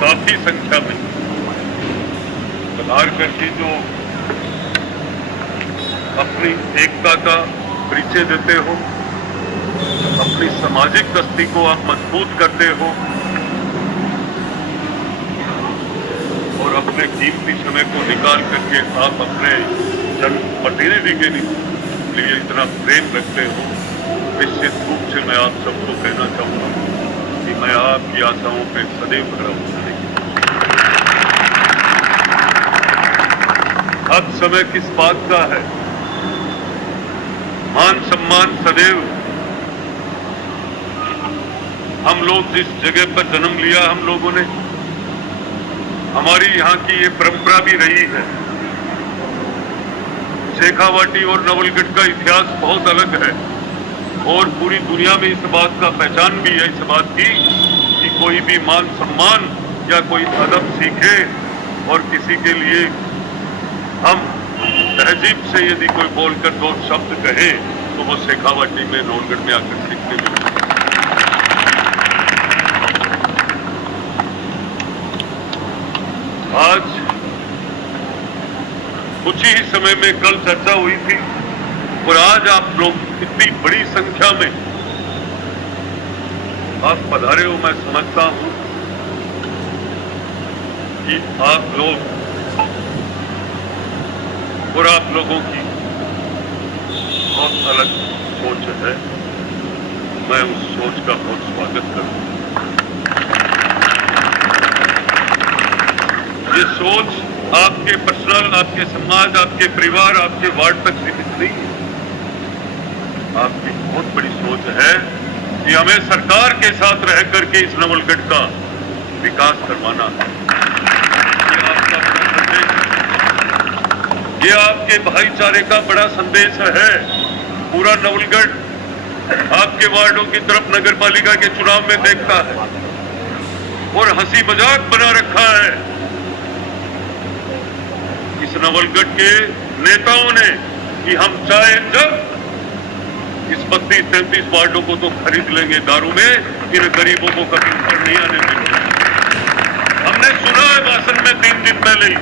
काफी संख्या में पधार करके जो अपनी एकता का परिचय देते हो, अपनी सामाजिक दस्ती को आप मजबूत करते हो और अपने कीमती समय को निकाल करके आप अपने जनप्रतिनिधि के लिए इतना प्रेम रखते हो। निश्चित रूप से मैं आप सबको कहना चाहूंगा कि मैं आपकी आशाओं पे सदैव खड़ा हूं। अब समय किस बात का है? मान सम्मान सदैव हम लोग जिस जगह पर जन्म लिया, हम लोगों ने, हमारी यहाँ की ये परंपरा भी रही है। शेखावाटी और नवलगढ़ का इतिहास बहुत अलग है और पूरी दुनिया में इस बात का पहचान भी है, इस बात की कि कोई भी मान सम्मान या कोई अदब सीखे और किसी के लिए हम तहजीब से यदि कोई बोलकर दो शब्द कहे तो वो शेखावाटी में, नवलगढ़ में आकर सीखने मिले। आज कुछ ही समय में कल चर्चा हुई थी और आज आप लोग इतनी बड़ी संख्या में आप पधारे हो। मैं समझता हूं कि आप लोग और आप लोगों की बहुत अलग सोच है। मैं उस सोच का बहुत स्वागत करता हूं। ये सोच आपके पर्सनल, आपके समाज, आपके परिवार, आपके वार्ड तक सीमित नहीं है। आपकी बहुत बड़ी सोच है कि हमें सरकार के साथ रह करके इस नवलगढ़ का विकास करवाना है। ये आपका बड़ा संदेश है। ये आपके भाईचारे का बड़ा संदेश है। पूरा नवलगढ़ आपके वार्डों की तरफ नगर पालिका के चुनाव में देखता है और हंसी मजाक बना रखा है इस नवलगढ़ के नेताओं ने कि हम चाहे जब इस 32-33 वार्डों को तो खरीद लेंगे दारू में, इन गरीबों को कभी ऊपर नहीं आने देंगे। हमने सुना है भाषण में 3 दिन पहले ही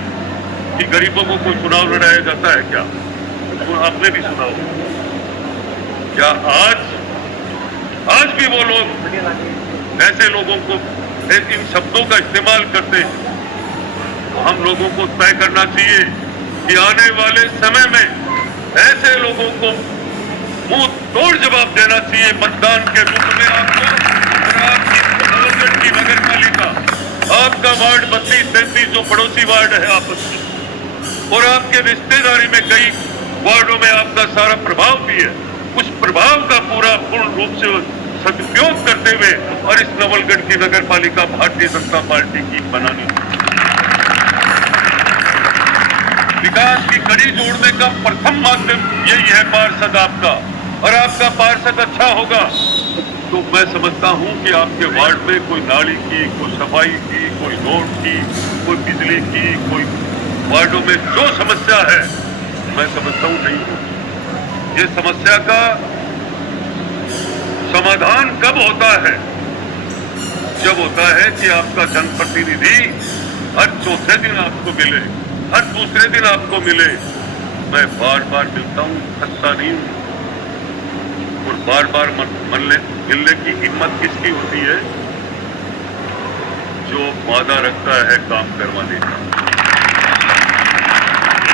कि गरीबों को कोई चुनाव लड़ाया जाता है क्या? तो आपने भी सुना हो क्या? आज भी वो लोग ऐसे लोगों को इन शब्दों का इस्तेमाल करते हैं। तो हम लोगों को तय करना चाहिए कि आने वाले समय में ऐसे लोगों को मुंह तोड़ जवाब देना चाहिए। मतदान के रूप में आपको और आपकी नवलगढ़ की नगर पालिका, आपका वार्ड 32-33 जो पड़ोसी वार्ड है आपस में, और आपके रिश्तेदारी में कई वार्डों में आपका सारा प्रभाव भी है। उस प्रभाव का पूरा पूर्ण रूप से सदुपयोग करते हुए और इस नवलगढ़ की नगर पालिका भारतीय जनता पार्टी की बनानी। विकास की कड़ी जोड़ने का प्रथम माध्यम यही है पार्षद आपका, और आपका पार्षद अच्छा होगा तो मैं समझता हूं कि आपके वार्ड में कोई नाली की, कोई सफाई की, कोई रोड की, कोई बिजली की, कोई वार्डों में जो समस्या है मैं समझता हूं नहीं हो। ये समस्या का समाधान कब होता है? जब होता है कि आपका जनप्रतिनिधि हर चौथे दिन आपको मिले, हर दूसरे दिन आपको मिले। मैं बार बार मिलता हूं, थकता नहीं हूं। और बार बार मिलने की हिम्मत किसकी होती है? जो वादा रखता है काम करवाने का।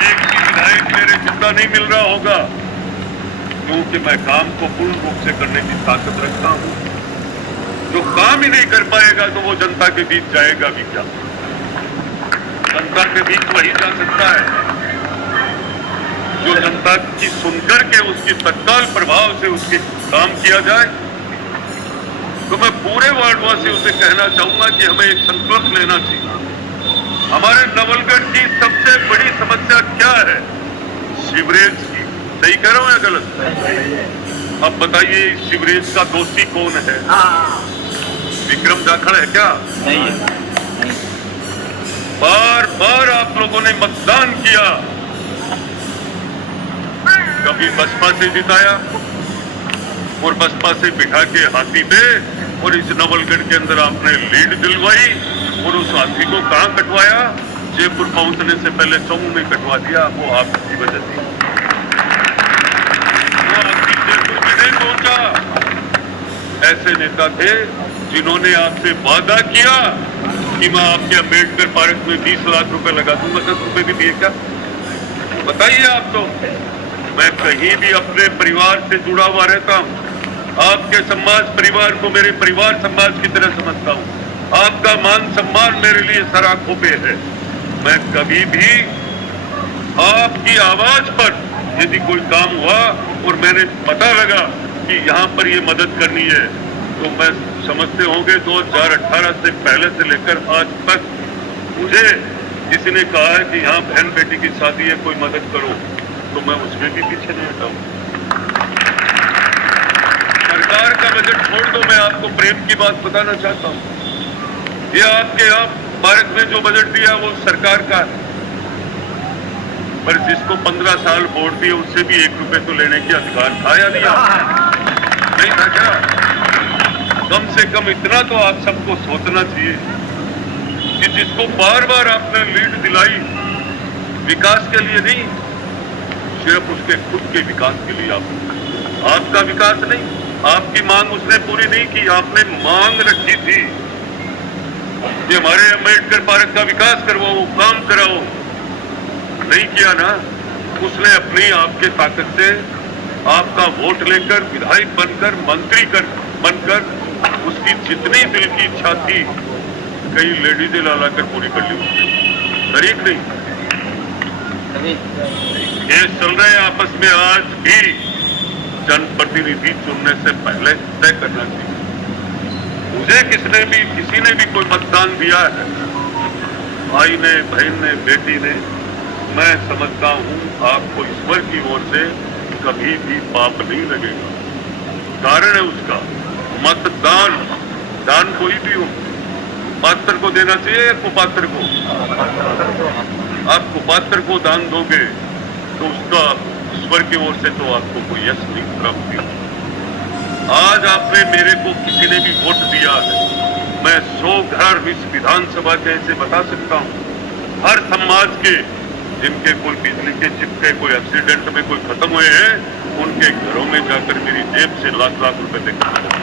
एक भी विधायक मेरे जितना नहीं मिल रहा होगा क्योंकि मैं काम को पूर्ण रूप से करने की ताकत रखता हूं। जो काम ही नहीं कर पाएगा तो वो जनता के बीच जाएगा भी क्या? जनता के बीच वही जा सकता है जो जनता की सुनकर के उसकी तत्काल प्रभाव से उसके काम किया जाए। तो मैं पूरे वार्डवासियों से कहना चाहूंगा कि हमें एक संकल्प लेना चाहिए। हमारे नवलगढ़ की सबसे बड़ी समस्या क्या है? सीवरेज की। सही कह रहा हूं या गलत? अब बताइए सीवरेज का दोषी कौन है? विक्रम जाखड़ है क्या? नहीं। बार बार आप लोगों ने मतदान किया, कभी बसपा से जिताया और बसपा से बिठा के हाथी पे, और इस नवलगढ़ के अंदर आपने लीड दिलवाई और उस हाथी को कहाँ कटवाया? जयपुर पहुंचने से पहले चौमू में कटवा दिया। वो आपकी वजह थी। वो हाथी जयपुर में नहीं पहुंचा। ऐसे नेता थे जिन्होंने आपसे वादा किया कि मैं आपके अम्बेडकर पार्क में 20 लाख रुपए लगा दूंगा। 10 रुपए भी दिए क्या? बताइए आप। तो मैं कहीं भी अपने परिवार से जुड़ा हुआ रहता हूँ। आपके समाज परिवार को मेरे परिवार समाज की तरह समझता हूँ। आपका मान सम्मान मेरे लिए सराखों पे है। मैं कभी भी आपकी आवाज पर यदि कोई काम हुआ और मैंने पता लगा कि यहाँ पर ये मदद करनी है, तो मैं समझते होंगे 2018 से पहले से लेकर आज तक मुझे किसी ने कहा है कि यहाँ बहन बेटी की शादी है, कोई मदद करो, तो मैं उसमें भी पीछे नहीं हटा हूँ। सरकार का बजट छोड़ दो, मैं आपको प्रेम की बात बताना चाहता हूँ। ये आपके यहाँ पार्क में जो बजट दिया वो सरकार का है, पर जिसको 15 साल वोट दिए उससे भी 1 रुपए तो लेने की अधिकार था या नहीं था क्या? कम से कम इतना तो आप सबको सोचना चाहिए कि जिसको बार बार आपने लीड दिलाई विकास के लिए नहीं, सिर्फ उसके खुद के विकास के लिए। आपका विकास नहीं, आपकी मांग उसने पूरी नहीं की। आपने मांग रखी थी कि हमारे अम्बेडकर पार्क का विकास करवाओ, काम कराओ, नहीं किया ना। उसने अपनी आपके ताकत से आपका वोट लेकर विधायक बनकर मंत्री बनकर उसकी जितनी दिल की इच्छा थी कई लेडीजें लाकर पूरी कर ली उसने। तरीक नहीं, ये चल रहे हैं आपस में। आज भी जनप्रतिनिधि चुनने से पहले तय करना चाहिए। मुझे किसी ने भी कोई मतदान दिया है, भाई ने, बहन ने, बेटी ने, मैं समझता हूं आपको ईश्वर की ओर से कभी भी पाप नहीं लगेगा। कारण है उसका मतदान। दान कोई भी हो, पात्र को देना चाहिए या कुपात्र को? आप कुपात्र को दान दोगे तो उसका ईश्वर की ओर से तो आपको कोई यश नहीं प्राप्त होगी। आज आपने मेरे को किसी ने भी वोट दिया है, मैं 100 घर इस विधानसभा के ऐसे बता सकता हूँ हर समाज के, जिनके कोई बिजली के चिपके, कोई एक्सीडेंट में कोई खत्म हुए हैं, उनके घरों में जाकर मेरी जेब से लाख लाख रुपए देकर